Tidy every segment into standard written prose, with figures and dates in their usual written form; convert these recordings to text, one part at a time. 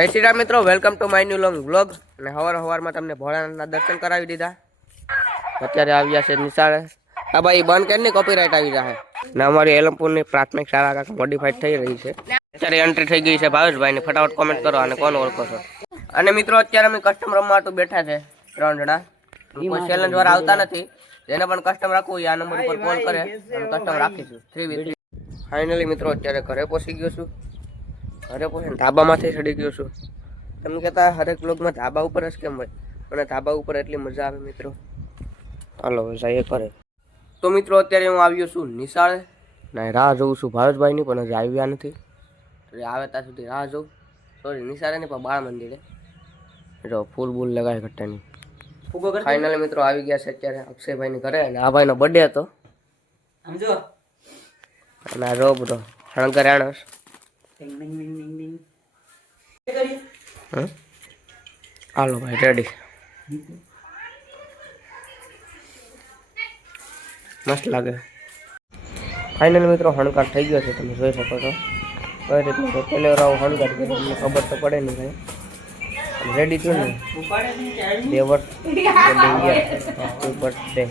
જય શ્રી રામ મિત્રો, welcome to my new long vlog. અને સવારમાં તમને ભોળાનાથના દર્શન કરાવી દીધા. અત્યારે આવ્યા છે નિશાળે. હા ભાઈ, બંધ કરીને કોપીરાઇટ આવી જાય. ને અમારી એલમપુરની પ્રાથમિક શાળા કાંક મોડિફાઈડ થઈ રહી છે. અત્યારે એન્ટ્રી થઈ ગઈ છે ભાવેશભાઈની. ફટાફટ કોમેન્ટ કરો અને કોણ ઓળખો છો. અને મિત્રો અત્યારે અમે કસ્ટમ રમવા માટે બેઠા છે 3 જણા. કોઈ ચેલેન્જ વાળા આવતા નથી. જેને પણ કસ્ટમ રાખવું હોય આ નંબર ઉપર કોલ કરે અને કસ્ટમ રાખીશું 3v3. ફાઇનલી મિત્રો અત્યારે ઘરે પહોંચી ગયો છું. ઘરે પહોંચીને ધાબામાંથી ચડી ગયો છું. તમે કહેતા હરેક બ્લોગમાં ધાબા ઉપર જ કેમ હોય, અને ધાબા ઉપર એટલી મજા આવે મિત્રો. હાલો જઈએ ઘરે. તો મિત્રો અત્યારે હું આવ્યો છું નિશાળે. ને રાહ જોઉં છું ભાવેશભાઈની, પણ હજી આવ્યા નથી. એટલે આવે ત્યાં સુધી રાહ જોઉં. સોરી, નિશાળે નહીં પણ બાળ મંદિરે. જો ફૂલ બૂલ લગાવે ઘટ્ટાની. ફાઇનલી મિત્રો આવી ગયા છે અત્યારે અક્ષયભાઈની ઘરે. અને આ ભાઈનો બર્થડે હતો સમજો. અને આ રો બધો શણગારાણસ. હાલો ભાઈ રેડી. મસ્ત લાગે. ફાઇનલી મિત્રો હણકાર થઈ ગયો છે, તમે જોઈ શકો છો. કઈ રીતનું તો પહેલે રાવ હણકાર કર્યો, તમને ખબર તો પડે નહીં ભાઈ. રેડી છું ને દેવર બર્થડે.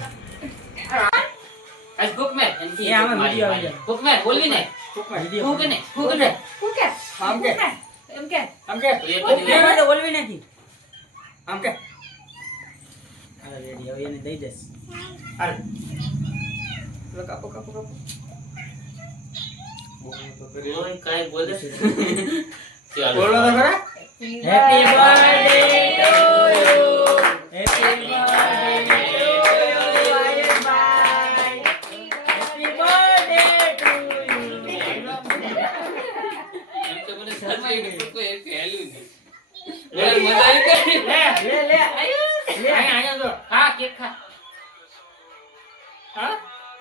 आज बुक में ये हमें वीडियो आ गया बुक में बोल भी नहीं बुक में हम के ये तो बोल भी नहीं हम के अरे रेडी हो ये नहीं दे दे अरे लो कापो बोल काय बोल बोलो तो करा happy birthday to you happy birthday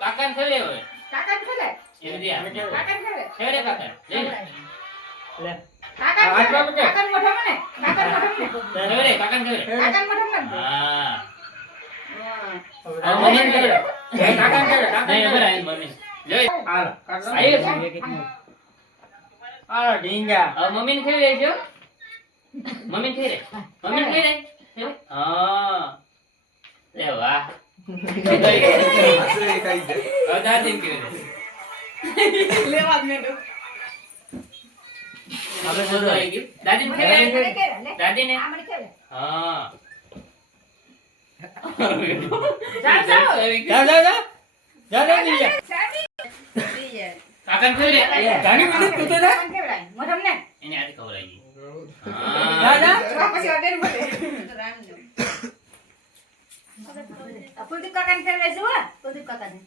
काकन खेले होय काकन खेले ये दिया काकन खेले खेले काकन ले ले काकन मोठा मने खेले काकन खेले काकन मोठा मने हां मम्मी खेले काकन खेले नहीं इधर आई मम्मी ले हां आई ये कितने आ ढींगा अब मम्मी ने खेले जो मम्मी खेले हां ले वाह दादी के ले बाद में दो अबे जो आएगी दादी ने खेले दादी ने हां जा दिया काकन खेले गाड़ी में तू तो जा मोठम ने એને આથી ખબર આવી હા જા પછી ઓર્ડર બોલે તો રામ જો અપુલદીપ કાકાને ખેલે જો અપુલદીપ કાકાને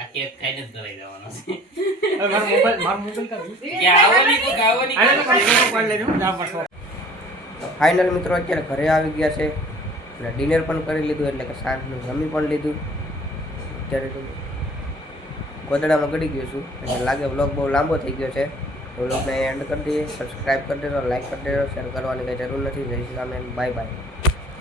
આ કેક ખાઈને જ દવાઈ જવાનો છે મારો મોબાઈલ કાઢી કે ગાવની આને તો કોલ લેજો જા પડશો. ફાઇનલ મિત્રો અત્યારે ઘરે આવી ગયા છે અને ડિનર પણ કરી લીધું, એટલે કે સાંજનું જમી પણ લીધું. અત્યારે તો ગોદડામાં ગળી ગયો છું, એટલે લાગે વ્લોગ બહુ લાંબો થઈ ગયો છે. તો વ્લોગને એન્ડ કરી દઈએ. સબસ્ક્રાઈબ કરી દેજો, લાઈક કરી દેજો, શેર કરવાની કંઈ જરૂર નથી. જય શ્રી રામ, બાય બાય.